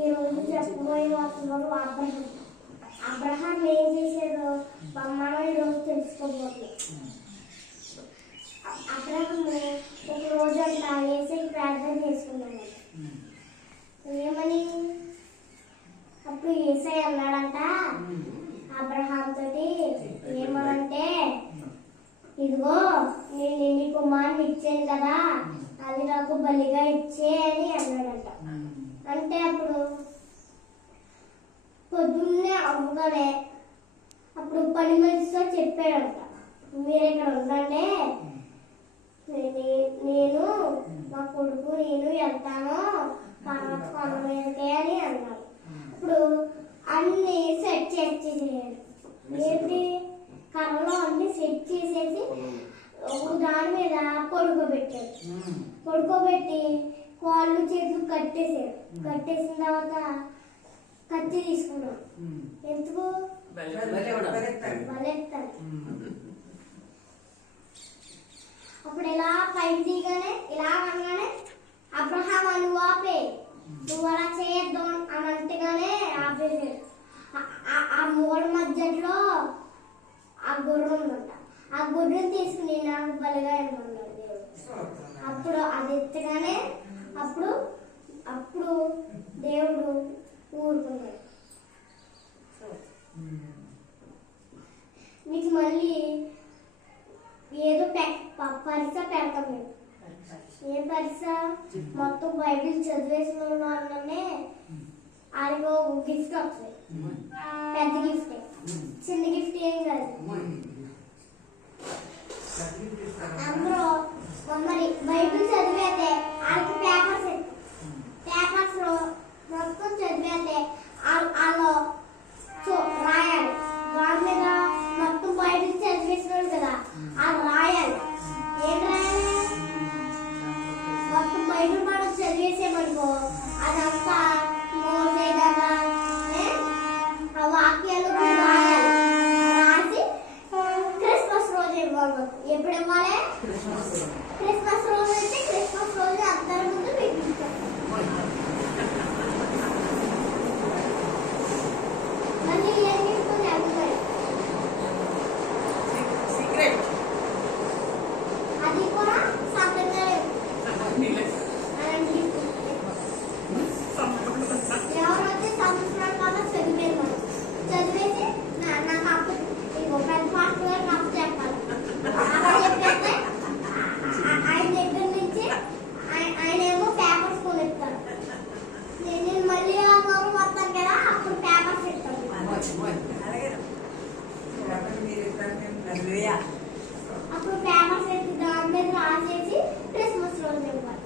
ఈ రోజు చెప్పబోయే వారు అబ్రహాం ఏం చేశారో మనం ఈరోజు తెలుసుకోబోతున్నాం. అబ్రహాం ఒక రోజు అంతా వేసి ప్రార్థన చేసుకున్నాడు. ఏమని? అప్పుడు ఏసై అన్నాడంట అబ్రహాం తోటి, ఏమనంటే, ఇదిగో నేను నీ కుమారుని ఇచ్చాను కదా, అది నాకు బలిగా ఇచ్చే అని అన్నాడంట. అంటే అప్పుడు పొద్దున్నే అవ్వగానే అప్పుడు పని మనిషితో చెప్పాడంట, మీరు ఇక్కడ ఉండండి, నేను మా కొడుకు నేను వెళ్తాను పర్వత కొండ మీదకి అని అన్నాడు. ఇప్పుడు అన్ని సెట్ చేసేసాడు. ఏంటి? కర్రలో అన్ని సెట్ చేసేసి దాని మీద పడుకోబెట్టి కాళ్ళు చేతులు కట్టేసాడు. కట్టేసిన తర్వాత కత్తి తీసుకున్నాడు. ఎందుకు? బలెత్తాడు. అప్పుడు ఇలా పైకి దిగానే ఇలా అనగానే, అబ్రహాం నువ్వు ఆపే, నువ్వు అలా చేయొద్దు అని అంటేగానే ఆపేసాడు. ఆ మూడు మధ్యలో ఆ గుర్రం ఉందంట. ఆ గుర్రం తీసుకుని నాకు బలిగా ఇమ్మన్నాడు దేవుడు. అప్పుడు అది ఎత్తగానే అప్పుడు దేవుడు ఊరుకున్నాడు. మీకు మళ్ళీ ఏదో పరీక్ష పెడతాం. మేము ఏ పరీక్ష? మొత్తం బైబిల్ చదివేసిన వాళ్ళనే ఆడికి గిఫ్ట్ వస్తుంది. పెద్ద గిఫ్ట్, చిన్న గిఫ్ట్ ఏం కాదు. అందరూ మరి బైబిల్ చదివేస్తే వాళ్ళకి పేపర్స్ లో మొత్తం చదివేస్తే వాళ్ళు రాయాలి. దాని మీద మొత్తం బైబిల్ చదివేసినాడు కదా, వాళ్ళు రాయాలి. ఏం రాయాలి? మొత్తం బైబిల్ మనం చదివేసేమనుకో అదంతా మోసేదాకా ఆ వాక్యాలు రాయాలి. రాసి క్రిస్మస్ రోజు ఇవ్వాలి. ఎప్పుడు ఇవ్వాలి? క్రిస్మస్ రోజు అయితే క్రిస్మస్ రోజు అందరి ముందు పెట్టించాలి. మళ్ళీ ఏం తీసుకొని వెళ్తారు? అది కూడా సంతంగా ఎవరైతే సంవత్సరాల కాలం చదివేసి నాకు అప్పుడు పెద్ద మాస్టర్ గారు నాకు చెప్పాలి. చెప్పేస్తే ఆయన దగ్గర నుంచి ఆయన ఏమో పేపర్స్ కొనిస్తారు. నేను మళ్ళీ ఆ గౌరవం వస్తాను కదా, అప్పుడు పేపర్స్ ఇస్తాను. అప్పుడు పేపర్స్ ఎత్తి దాని మీద రాసేసి క్రిస్మస్ రోజు ఇవ్వాలి.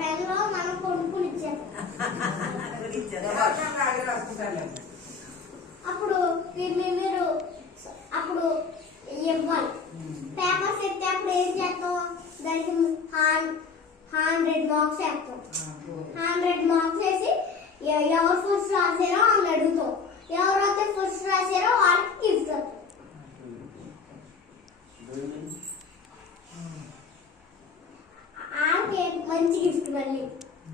పెన్లో మనం కొనుక్కుని ఇచ్చేస్తాం. అప్పుడు మీరు అప్పుడు ఇవ్వాలి. పేపర్స్ ఎత్తే అప్పుడు ఏం చేస్తాం? దానికి 100 మార్క్స్ వేస్తాం. 100 మార్క్స్ వేసి ఎవరు ఫస్ట్ రాసారో అని అడుగుతాం. ఎవరైతే ఫస్ట్ రాసారో వాళ్ళకి గిఫ్ట్ వస్తాం. మంచి గిఫ్ట్, మళ్ళీ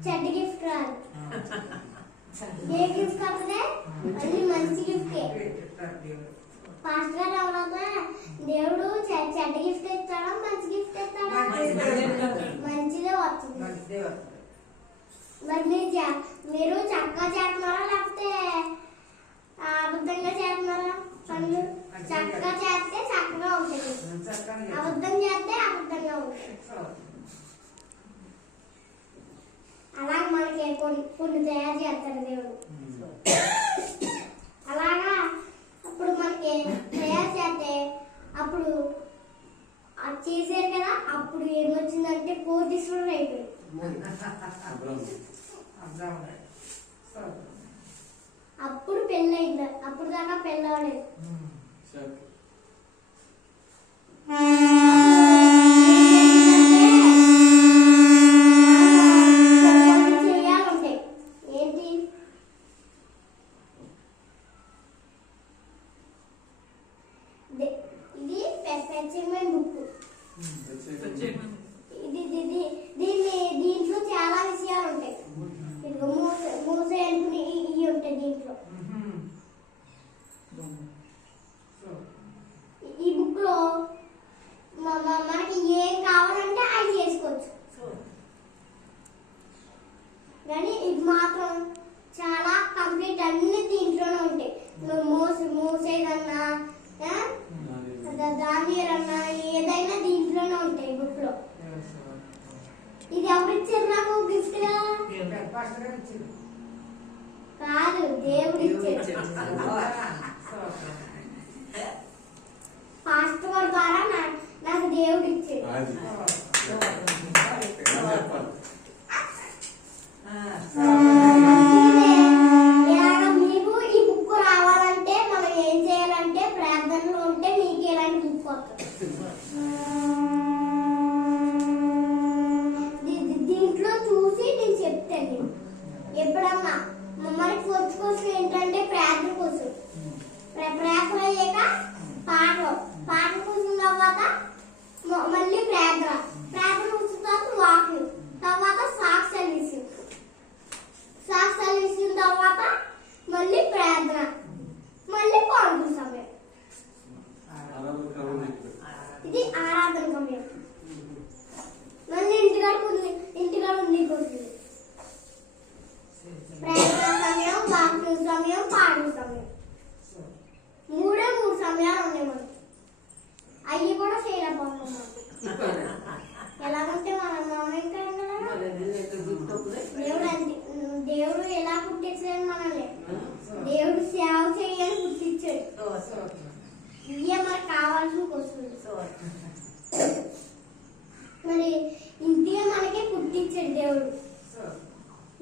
చెడ్డ గిఫ్ట్ రాదు. ఏ గిఫ్ట్ కాకపోతే మళ్ళీ మంచి గిఫ్టే. ఫాస్ట్ గా రావడం దేవుడు చెడ్డ గిఫ్ట్ ఇస్తాడా మంచి గిఫ్ట్ ఇస్తాడా? మంచిదే వస్తుంది. మరి మీరు చక్కగా చేస్తున్నారా లేకపోతే అబద్ధంగా చేస్తున్నారా? పనులు చక్కగా చేస్తే చక్కగా ఉంటుంది, అబద్ధం చేస్తే అబద్ధంగా ఉంటుంది. అలాగే మనకి కొన్ని తయారు చేస్తాడు దేవుడు. అలాగా అప్పుడు మనకి తయారు చేస్తే అప్పుడు అది చేశారు కదా, అప్పుడు ఏమొచ్చిందంటే కోటీశ్వరుడు అయిపోయింది. అప్పుడు పెళ్ళయింది. అప్పుడు దాకా పెళ్ళవలేదు. ఇది ఇది ఎవరు ఇచ్చారు నాకు గిఫ్ట్ గా? కాదు, దేవుడు ఇచ్చాడు. పాస్టర్ గారి ద్వారా నాకు దేవుడు ఇచ్చాడు. ఇలాగ మీకు ఈ బుక్ రావాలంటే మనం ఏం చేయాలంటే ప్రార్థనలో ఉంటే మీకు ఇలాంటి బుక్ వస్తుంది. దీంట్లో చూసి నేను చెప్తాను. ఎప్పుడన్నా మనకి ఫస్ట్ కోసం ఏంటంటే ప్రార్థన కోసం, ప్రార్థన అయ్యాక పాట కూర్చున్న తర్వాత మళ్ళీ ప్రార్థన కూర్చున్న తర్వాత వాక్యం, తర్వాత సాక్ష్యాలు ఇచ్చిన తర్వాత మళ్ళీ ప్రార్థన, మళ్ళీ పాడుకునే సమయం. ఇది ఆరాధన సమయం. మళ్ళీ ఇంటికాడ ఉంది ప్రార్థన సమయం, వాక్యం సమయం, పాడుకునే సమయం. మూడు సమయాలు ఉన్నాయి మనకి. అవి కూడా చేయలేకపోతున్నాం. ఎలాగంటే దేవుడు ఎలా పుట్టించాడు మనల్ని? దేవుడు సేవ చేయని పుట్టించాడు. ఇవే మనకు కావాల్సిన వస్తువులు. మరి ఇంటిగా మనకి పుట్టించాడు దేవుడు.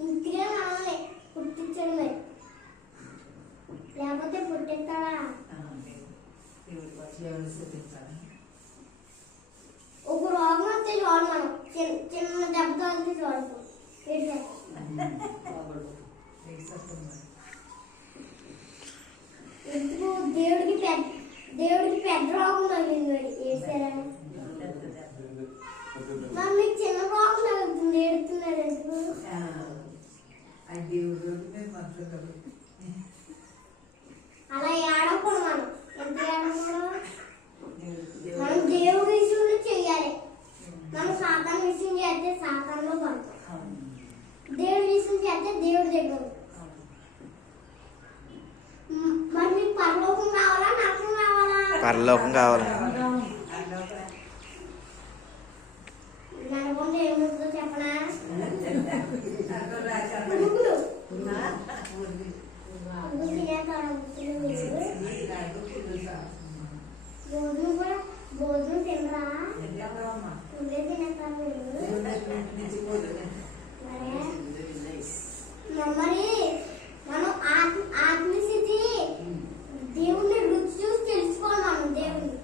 ఇంటిగా మనల్ని పుట్టించాడు. మరి లేకపోతే పుట్టిస్తాడా? ఒక రోగం వస్తే చూడాలి మనం. చిన్న దెబ్బతో వస్తే చూడదు. ఎందుకు దేవుడికి పెద్ద రోగం తగిలింది. వేసారని మమ్మీ చిన్న రోగం తగ్గుతుంది. ఏడుతున్నారు ఎందుకు? అలా ఏడకూడదు. మనం ఎంత ఏడకూడదు? మనం దేవుడి విషయంలో చెయ్యాలి. మనం సాతాను విషయం చేస్తే సాతానులో పడతాం. దేవుడి విషయం చేస్తే దేవుడి దగ్గర. మరి మీకు పరలోకం కావాలా, నరకం కావాలా? పరలోకం కావాలి. నరకంలో ఏముంటుందో చెప్పనా? పురుగులు భోజనం తినరా? పుల్లే తినేస్తారు. మరి మనం ఆత్మస్థితి దేవుణ్ణి రుచి చూసి తెలుసుకోవాలి. మనం దేవుణ్ణి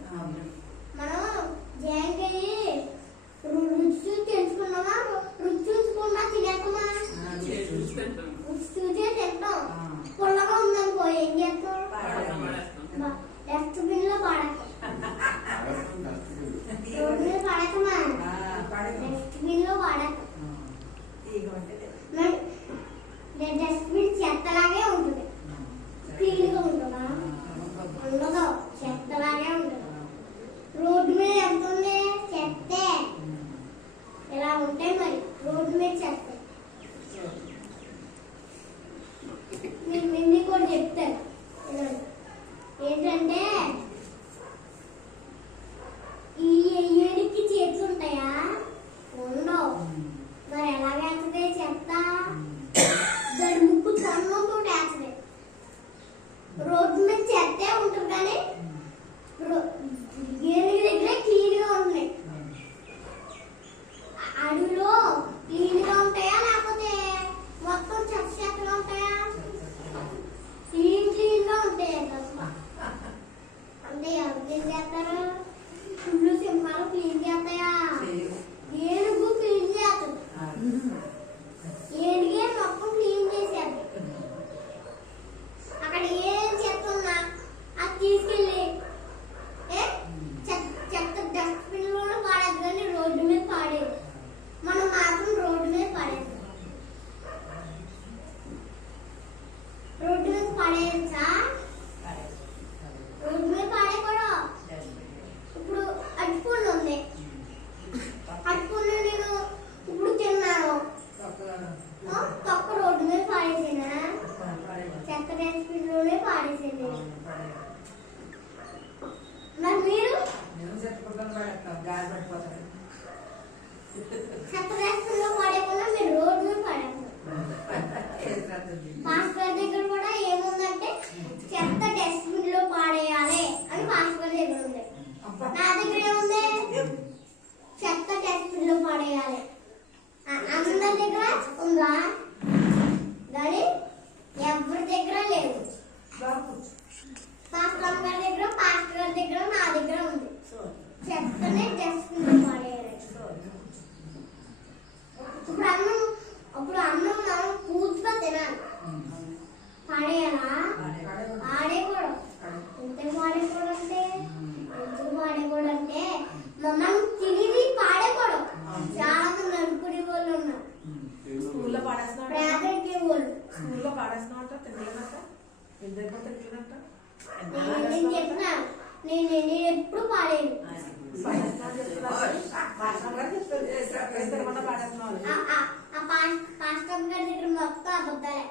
పాస్టర్ గారి దగ్గర మొత్తం అబద్ధాలే.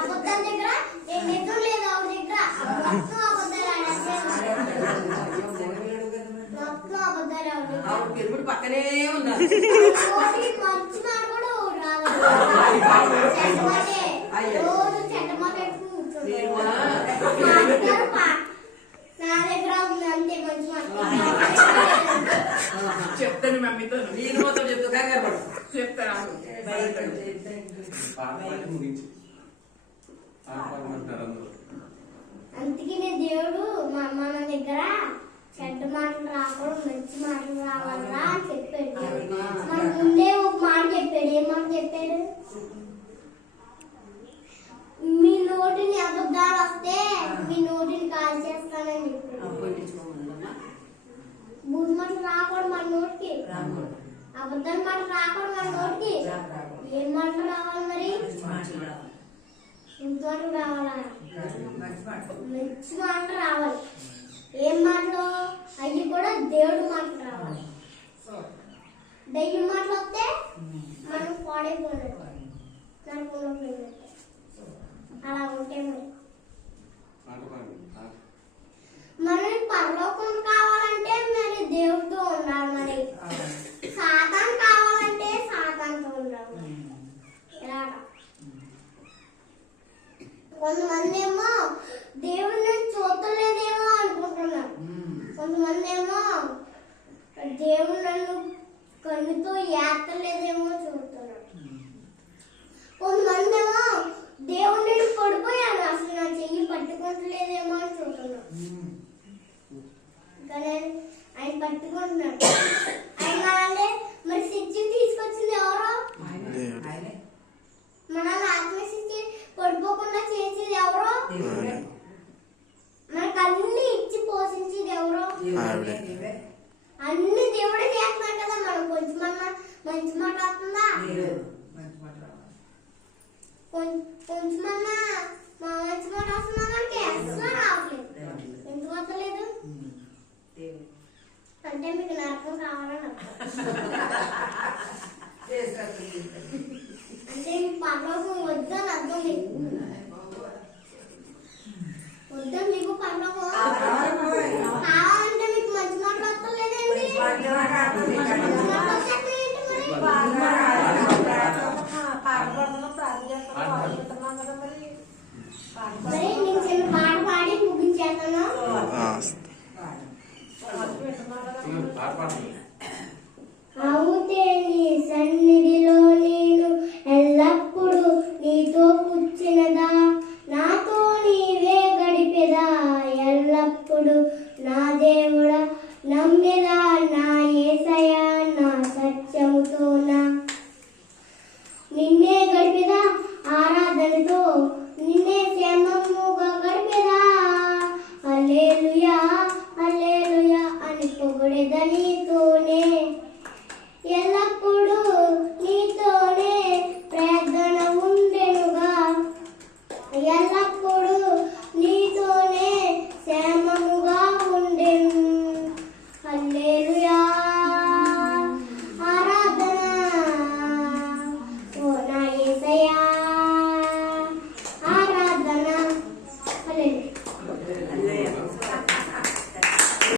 అబద్ధాల దగ్గర నిజం లేదు, ఆవిడ దగ్గర మొత్తం అబద్ధాలు మొత్తం అబద్ధాలు. ఆవిడ పక్కనే ఉన్నారు. మంచి మాట కూడా రాదు, రోజు చెడ్డ మాట పెట్టుకుని కూర్చుంటారు. నా దగ్గర ఉంది అంతే మంచి మాట. చెప్తాను మమ్మీతో, నేను మొత్తం చెప్తా, కంగారు పడు చెప్తాను. అందుకనే దేవుడు మన దగ్గర చెడ్డ మాటలు రాకూడదు, మంచి మాటలు రావాలా అని చెప్పాడు. మన ముందే ఒక మాట చెప్పాడు. ఏం మాట చెప్పాడు? మీ నోటిని అబద్ధాలు వస్తే మీ నోటిని కాల్ చేస్తానని చెప్పాడు. బూజు మాటలు రాకూడదు మన నోటికి, అబద్ధాల మాట రాకూడదు మన నోటికి. ఏం మాటలు రావాలి మరి? ఇంత మాటలు రావాలా? మంచి మాటలు రావాలి. ఏం మాటలు? అవి కూడా దేవుడి మాటలు రావాలి. దయ్యం మాటలు వస్తే మనం పాడైపోయినట్టు, నరకంలో పోయినట్టు. అలా ఉంటే మరి పరలోకం కావాలంటే మరి దేవుడితో ఉండాలి. మరి సాతాన్ కావాలంటే సాతాన్తో ఉండాలి. ఎలాగ? కొంతమంది ఏమో దేవుడిని చూడలేదేమో అనుకుంటున్నారు. కొంతమంది ఏమో దేవుడు నన్ను కన్నుతో ఏత్తలేదేమో చూస్తున్నారు. కొంతమంది ఏమో దేవుడు నేను పడిపోయాను, అసలు నా చెయ్యి పట్టుకుంటలేదేమో అని చూస్తున్నాను. కానీ ఆయన పట్టుకుంటున్నాడు. ఆయన కాదంటే మరి శిక్ష తీసుకొచ్చింది ఎవరో? మనల్ని ఆత్మశిక్ష పడిపోకుండా చేసేది ఎవరో? మనకు అన్ని ఇచ్చి పోషించేది ఎవరో? అన్ని దేవుడే చేస్తున్నారు కదా. మనం కొంచెమన్నా మంచి మాట వస్తుందా? కొంచెమన్నా మంచి మాట వస్తుందా? మనకి అసలు రావట్లేదు. ఎందుకు వస్తలేదు అంటే మీకు నరకం కావాలని అంటే మీకు పరలోకం వద్దని అర్థం. వద్దని మీకు పరలోకం కావాలంటే మీకు మంచి మాటలు వస్తలేదండి. మరి నేను చిన్న పాట పాడి ముగించేస్తాను. అవుతే నీ సన్ని